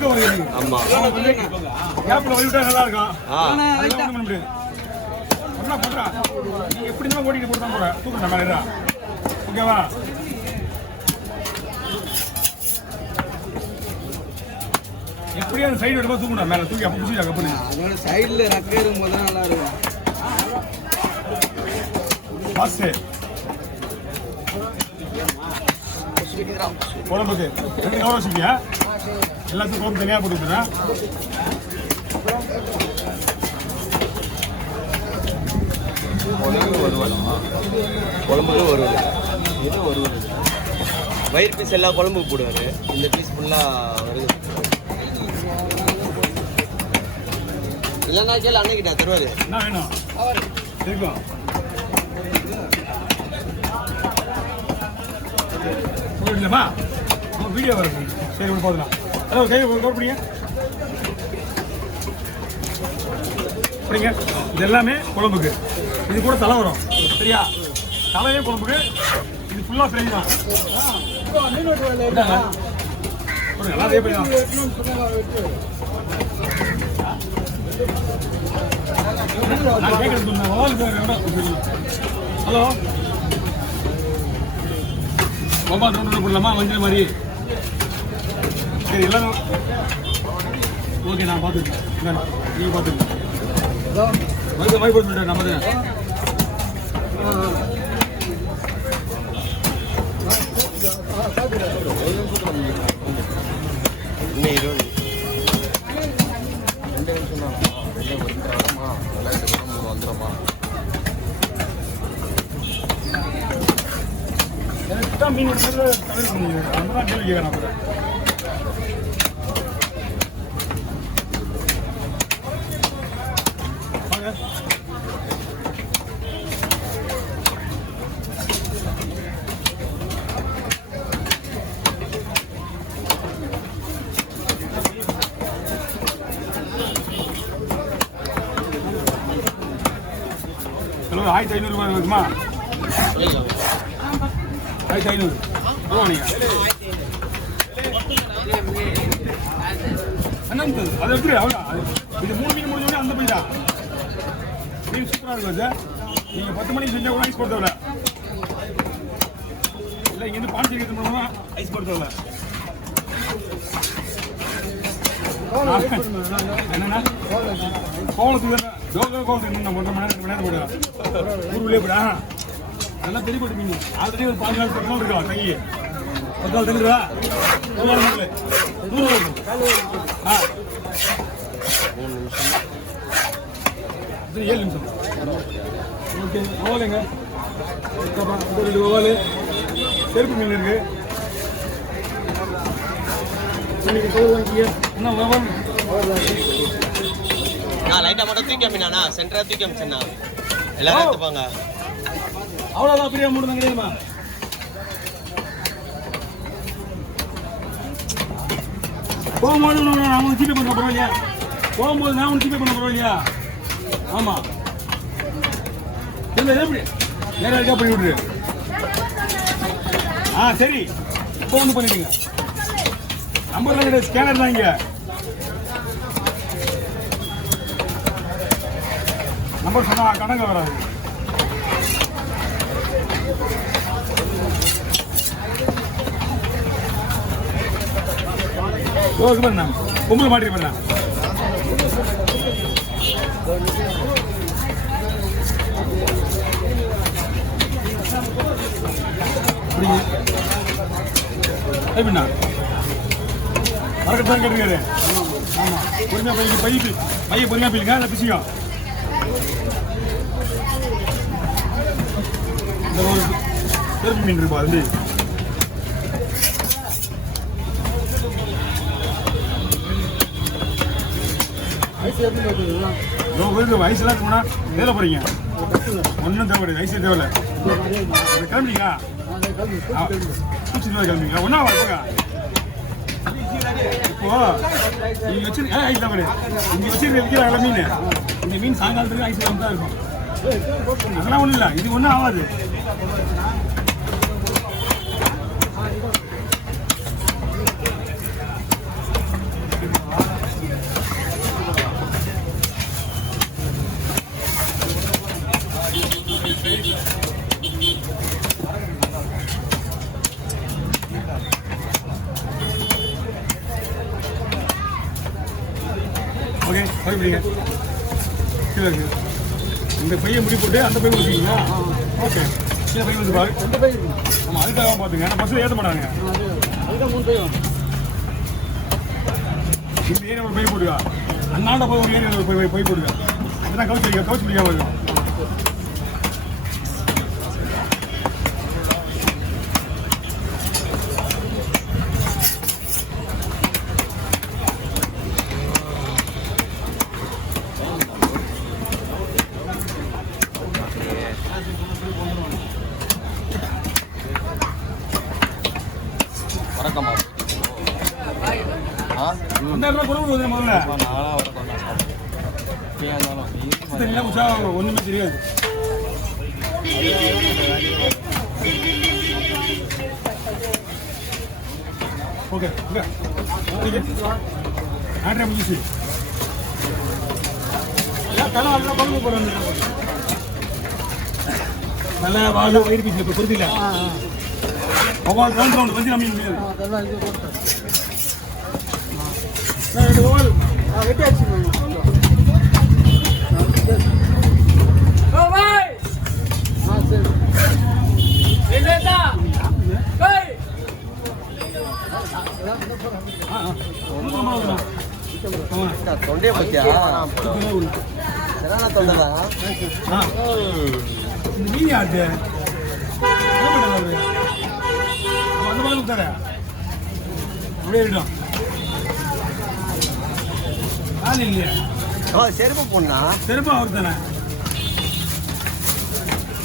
ஆமா கேப்ல வலிவிட்டா நல்லா இருக்கும். என்ன பண்றா நீ எப்படி தான் ஓடிட்டு போட்டு தான் போற தூக்குற மேல ஓகேவா? எப்படியா அந்த சைடு எடுப்பா தூக்கணும் மேல தூக்கி அப்ப புடிச்சாங்க அப்படி அதோட சைடுல ரக்க இருக்கும்போது தான் நல்லா இருக்கும். பாஸ் குழம்புக்கு ரெண்டு கவர் வச்சுக்கியா? எல்லாத்துக்கும் குழம்பு தனியாக போட்டு விட்டுறேன். குழம்புக்கு வருவாள் இது வருவாள் வயிறு பீஸ் எல்லா குழம்புக்கு போடுவார். இந்த பீஸ் ஃபுல்லாக வருது இல்லைன்னா கேள்வி அன்னைக்கிட்ட தருவார். என்ன வேணும் இருக்கும் இல்லைம்மா வீடியோ வருது. சரி ஒன்று பார்த்துக்கலாம். ஹலோ கை கவர் பிடிங்க பிடிங்க. இது எல்லாமே குழம்புக்கு. இது கூட தலை வரும் சரியா? தலையே குழம்புக்கு. இது ஃபுல்லாக ஃப்ரை தான். எல்லாம் அதே போய் தான். நான் கேட்குறது ஹலோ பாபா ரவுண்ட் போடலாமா மஞ்சள் மாதிரி? சரி எல்லாரும் ஓகே நான் பார்த்துருக்கேன். நீங்கள் பார்த்துருக்கேன் மாதிரி போட்டு சொல்லிட்டேன் நம்ம இன்னும் 20 2 நிமிஷம் தான். 2 வந்துடுறோமா வந்துடுறோமா மீன் தமிழ் கேள்வி கேட்கறேன். ஹலோ 1500 ரூபாய் இருக்குமா? 1500 நீங்கள் அது எப்படி அவ்வளோ இது 3 மீன் முடிஞ்சோடனே அந்த போய் தான் மீன் சூப்பராக இருக்கும் சார். நீங்கள் 10 மணிக்கு செஞ்சால் கூட ஐஸ் போட தேவை இல்லை. இங்கேருந்து பாண்டி வைக்கிறது மூலமாக ஐஸ் போட தேவை. என்னன்னா கோவலத்துக்கு தானே கோவலத்துக்கு இன்னும் 1.5 மணி நேரம் 2 மணி நேரம் போயிடலாம். ஊருக்குள்ளே போய்டா அதெல்லாம் பெரிய போட்டு மீன் ஆல்ரெடி ஒரு 5 நாள் 10 நாள் இருக்கா கை 10 நாள் தெரியுதா? 100 7 நிமிஷம் ஓகே. ஓவலைங்க ஓவல் செருப்பு மீன் இருக்கு. என்ன ஓவல் லைட்டாக மட்டும் தூக்கி அமினா சென்டராக தூக்கி அமிச்சேண்ணா எல்லாரும் எடுத்துப்பாங்க. அவ்வளோதான் பிரியா மூணு தான் கிடையாதுமா? போகும்போது நான் உனக்கு ஜிபே பண்ண பரவாயில்லையா? போகும்போது நான் உனக்கு ஜிபே பண்ண பரவாயில்லையா? ஆமாம் இல்லை எப்படி நேராக இருக்கா பண்ணி விட்ரு. சரி இப்போ வந்து பண்ணிடுங்க. நம்பர்லாம் கிடையாது ஸ்கேனர் தான். இங்கே நம்பர் சொன்னால் கணக்கு வராது. ஓகே பண்ண பொம்பளை மாட்டி பண்ண எப்படிண்ணா மறக்கத்தான் கேட்டுருக்காரு. ஆமாம் பொறுமையாக பையன் பொறுமையாக போயிருங்க. அதை பிசிக்கும் இந்த ஒரு செருப்பு மீன் இருப்பா அது வயசுலாம் இருக்கும்னா வேலை போறீங்க ஒன்றும் தேவைப்படுது. வயசு தேவையில்ல. கிளம்பிட்டீங்களா? கிளம்பிங்களா? ஒன்றா போங்க. இப்போ நீங்க வச்சிருக்க ஐஸ் தான் இங்க வச்சிருக்க விற்கிற மீன் இந்த மீன் சாயங்காலத்துக்கு ஐஸ் தான் இருக்கும். அதெல்லாம் ஒன்றும் இல்லை. இது ஒன்றும் ஆகாது. ஓகே பை பிடிங்க கீழே இருக்கு இந்த பையை முடி போட்டு அந்த பை முடிச்சிங்களா ஓகே கீழே பை வந்து பாரு ரெண்டு பை இருக்கு ஆமாம் அதுக்காக பார்த்துங்க ஏன்னா பஸ்ஸில் ஏற்ற மாட்டாங்க அதுதான் 3 பை வேணும் இந்த ஏரியா ஒரு பை போடுவா அண்ணாண்ட போய் ஒரு ஏரியா ஒரு பை போடுவா அதுதான் கவுச்சு பிடிக்காம இருக்கும் வணக்கம்மா ஆ அந்த இடத்துல குழம்பு வந்து முதல்ல நாளாக வர கொஞ்சம் இல்லை உஷா ஒன்றுமே தெரியாது ஓகே ஓகே ஆட்ரே முடிச்சு தலை நல்லா குழம்பு போடுறாங்க நல்லா வாழ வயிறு பீச்சு இப்போ பொறுத்தில்ல ஒவ்வொரு ரவுண்ட் வந்து நம்ம அதெல்லாம் இது போட்டு வெட்டி ஆச்சு தொண்டையை பத்தியா சரியான தொண்டை தான் மீன் ஆச்சு அந்த மாதிரி விட்டார அப்படியே விடும் ஆள் இல்லையா செருப்பு போடலாம் செருப்பு அவர் தானே